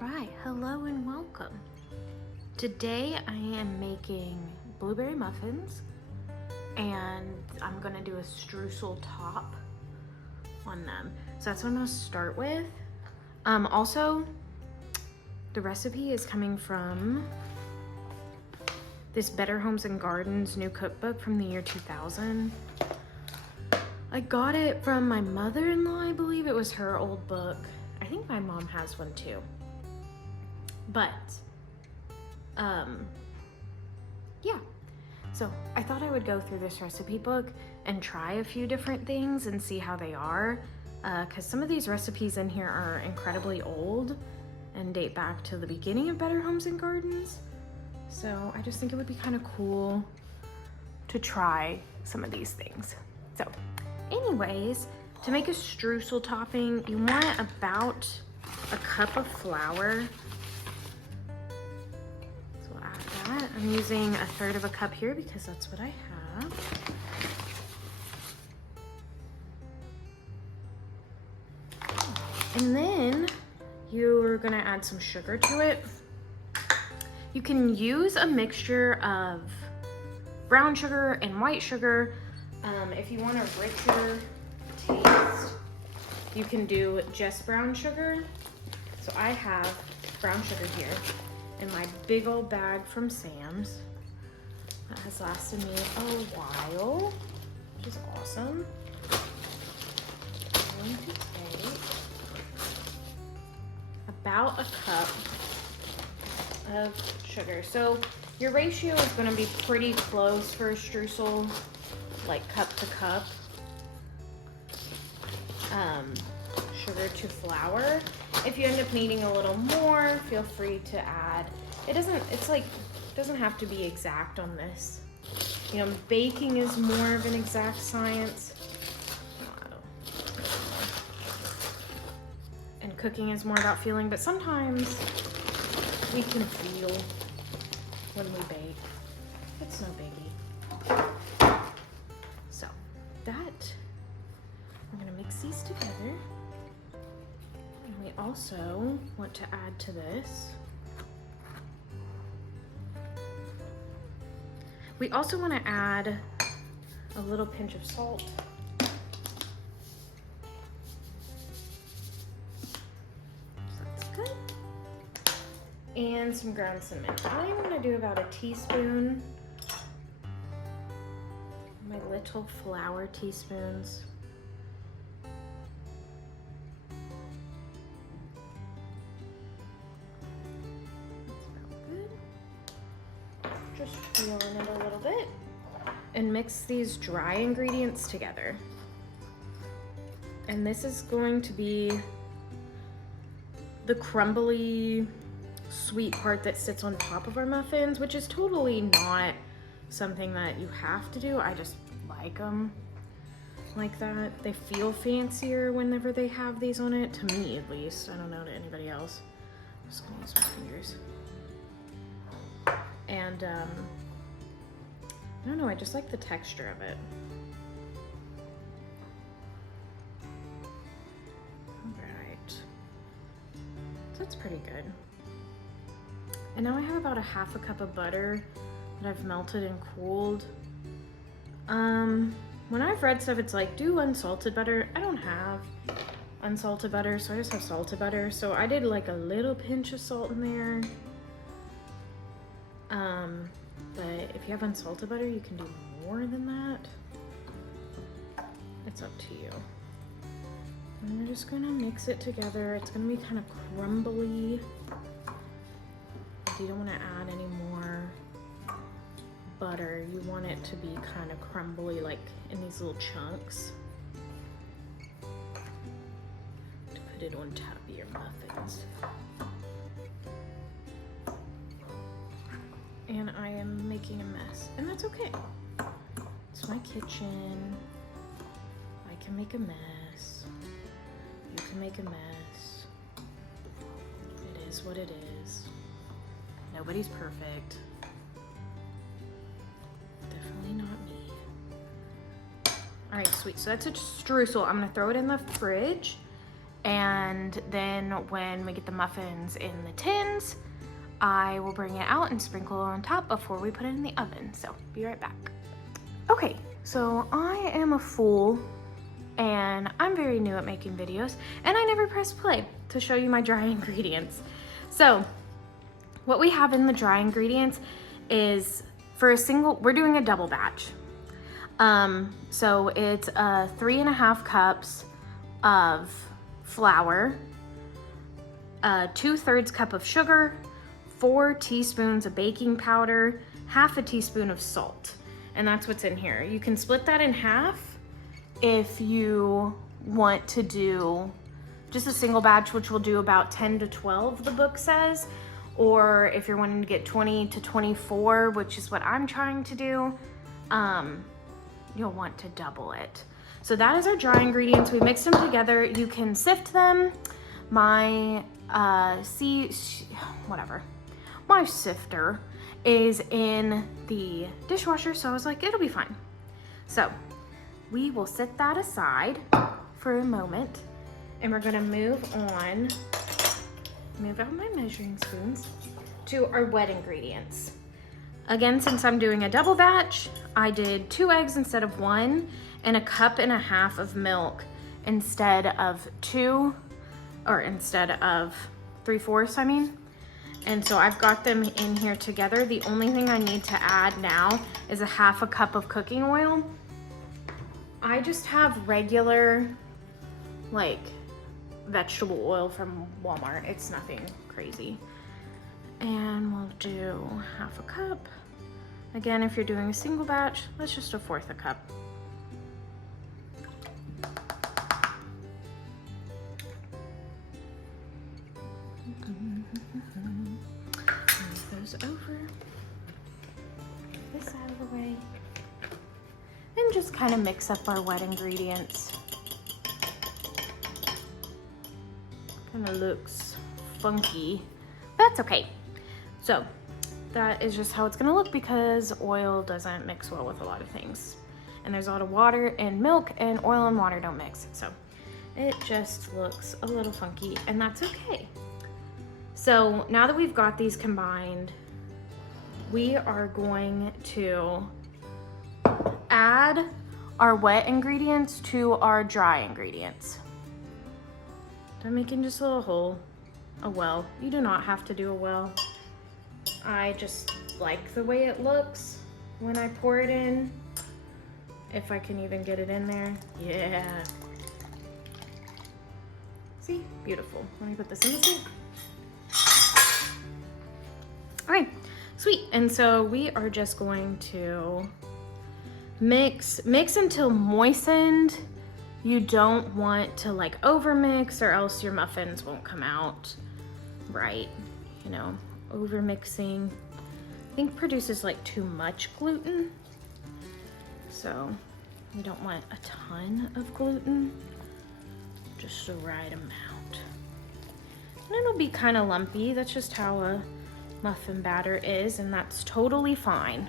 Alright, hello and welcome. Today I am making blueberry muffins and I'm gonna do a streusel top on them. So that's what I'm gonna start with. Also, the recipe is coming from this Better Homes and Gardens new cookbook from the year 2000. I got it from my mother-in-law, I believe. It was her old book. I think my mom has one too. But, yeah. So I thought I would go through this recipe book and try a few different things and see how they are. Because some of these recipes in here are incredibly old and date back to the beginning of Better Homes and Gardens. So I just think it would be kind of cool to try some of these things. So anyways, to make a streusel topping, you want about a cup of flour. So we'll add that. I'm using 1/3 of a cup here because that's what I have. And then you're gonna add some sugar to it. You can use a mixture of brown sugar and white sugar. If you want a richer taste, you can do just brown sugar. So I have brown sugar here in my big old bag from Sam's. That has lasted me a while, which is awesome. I'm going to take about a cup of sugar. So your ratio is going to be pretty close for a streusel, like cup to cup. Sugar to flour. If you end up needing a little more, feel free to add. It doesn't have to be exact on this. You know, baking is more of an exact science. And cooking is more about feeling, but sometimes we can feel when we bake. It's no biggie. So that, we're gonna mix these together. And we also want to add to this. We also want to add a little pinch of salt. So that's good. And some ground cinnamon. I'm gonna do about a teaspoon. My little flour teaspoons. Just feeling it a little bit, and mix these dry ingredients together. And this is going to be the crumbly sweet part that sits on top of our muffins, which is totally not something that you have to do. I just like them like that. They feel fancier whenever they have these on it, to me at least. I don't know to anybody else. I'm just gonna use my fingers. And I don't know, I just like the texture of it. All right, so that's pretty good. And now I have about a 1/2 cup of butter that I've melted and cooled. When I've read stuff, it's like, do unsalted butter. I don't have unsalted butter, so I just have salted butter. So I did like a little pinch of salt in there. But if you have unsalted butter, you can do more than that. It's up to you. And we're just gonna mix it together. It's gonna be kind of crumbly. You don't wanna add any more butter. You want it to be kind of crumbly, like in these little chunks. To put it on top of your muffins. And I am making a mess, and that's okay. It's my kitchen. I can make a mess. You can make a mess. It is what it is. Nobody's perfect. Definitely not me. All right, sweet. So that's a streusel. I'm gonna throw it in the fridge, And then when we get the muffins in the tins, I will bring it out and sprinkle it on top before we put it in the oven. So be right back. Okay, so I am a fool and I'm very new at making videos and I never pressed play to show you my dry ingredients. So what we have in the dry ingredients is for a single, we're doing a double batch. So it's 3.5 cups of flour, 2/3 cup of sugar, 4 teaspoons of baking powder, 1/2 teaspoon of salt. And that's what's in here. You can split that in half if you want to do just a single batch, which will do about 10 to 12, the book says. Or if you're wanting to get 20 to 24, which is what I'm trying to do, you'll want to double it. So that is our dry ingredients. We mix them together. You can sift them. My my sifter is in the dishwasher, so I was like, it'll be fine. So we will set that aside for a moment, and we're gonna move out my measuring spoons to our wet ingredients. Again, since I'm doing a double batch, I did 2 eggs instead of 1 and 1.5 cups of milk instead of 3/4, I mean. And so I've got them in here together. The only thing I need to add now is 1/2 cup of cooking oil. I just have regular, like, vegetable oil from Walmart. It's nothing crazy. And we'll do 1/2 cup. Again, if you're doing a single batch, that's just 1/4 cup. Move those over. This out of the way. And just kind of mix up our wet ingredients. Kind of looks funky. That's okay. So that is just how it's gonna look because oil doesn't mix well with a lot of things. And there's a lot of water and milk, and oil and water don't mix. So it just looks a little funky, and that's okay. So now that we've got these combined, we are going to add our wet ingredients to our dry ingredients. I'm making just a little hole, a well. You do not have to do a well. I just like the way it looks when I pour it in. If I can even get it in there. Yeah. See, beautiful. Let me put this in the sink. All right, sweet. And so we are just going to mix until moistened. You don't want to like over mix or else your muffins won't come out right. You know, over mixing I think produces like too much gluten. So you don't want a ton of gluten, just the right amount. And it'll be kind of lumpy. That's just how a muffin batter is, and that's totally fine.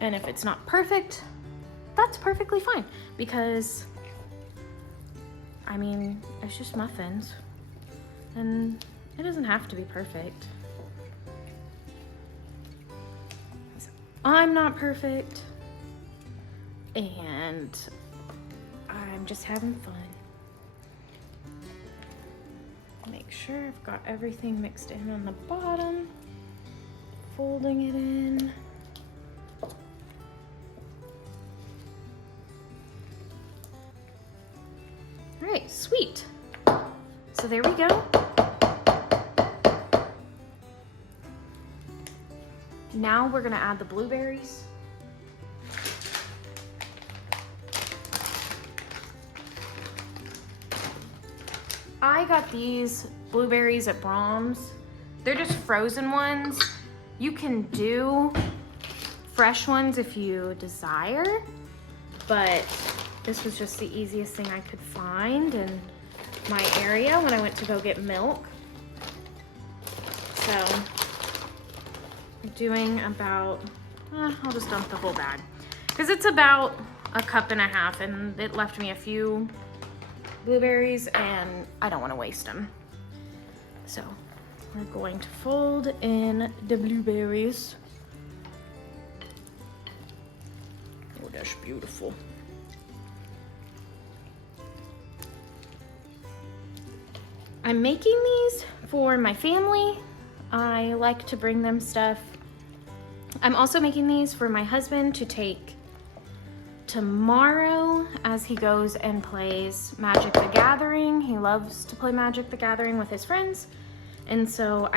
And if it's not perfect, that's perfectly fine, because I mean, it's just muffins and it doesn't have to be perfect. I'm not perfect and I'm just having fun. Make sure I've got everything mixed in on the bottom, folding it in. All right, sweet. So there we go. Now we're gonna add the blueberries. I got these blueberries at Brahms. They're just frozen ones. You can do fresh ones if you desire, but this was just the easiest thing I could find in my area when I went to go get milk. So I'm doing about, I'll just dump the whole bag because it's about 1.5 cups and it left me a few blueberries and I don't want to waste them. So we're going to fold in the blueberries. Oh, that's beautiful. I'm making these for my family. I like to bring them stuff. I'm also making these for my husband to take tomorrow as he goes and plays Magic the Gathering. He loves to play Magic the Gathering with his friends. And so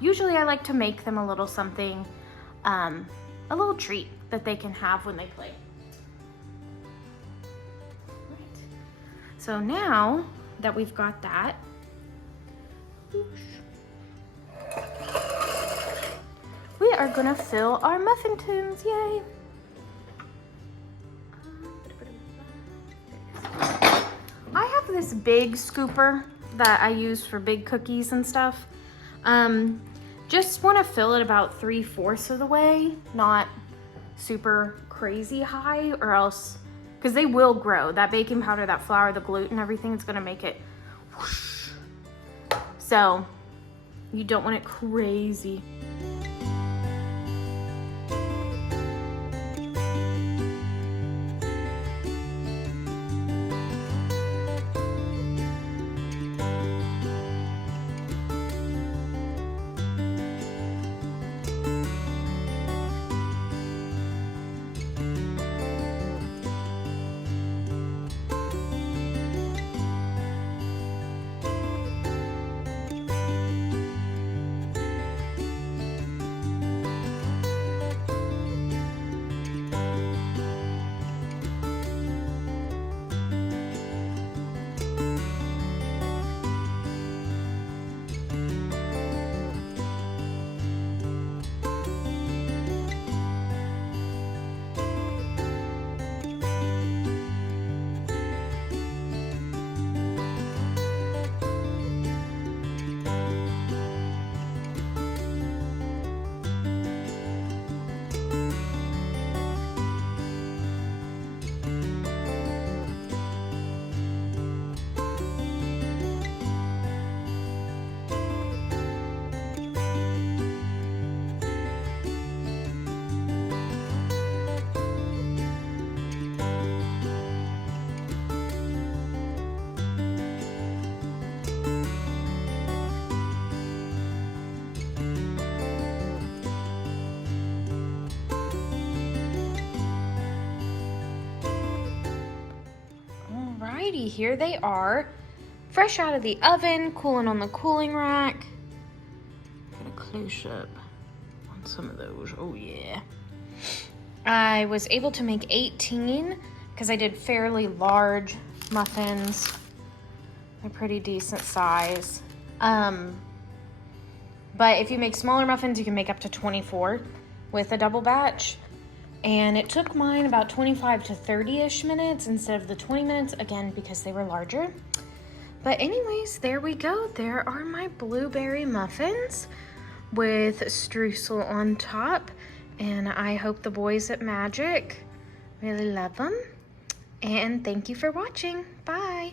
usually I like to make them a little something, a little treat that they can have when they play. Right. So now that we've got that, we are gonna fill our muffin tins, yay! I have this big scooper that I use for big cookies and stuff. Just wanna fill it about 3/4 of the way, not super crazy high, or else, because they will grow. That baking powder, that flour, the gluten, everything, it's gonna make it whoosh. So you don't want it crazy. Alrighty, here they are, fresh out of the oven, cooling on the cooling rack. Get a close up on some of those. Oh yeah. I was able to make 18 because I did fairly large muffins. They're pretty decent size. But if you make smaller muffins, you can make up to 24 with a double batch. And it took mine about 25 to 30-ish minutes instead of the 20 minutes, again, because they were larger. But anyways, there we go. There are my blueberry muffins with streusel on top. And I hope the boys at Magic really love them. And thank you for watching. Bye.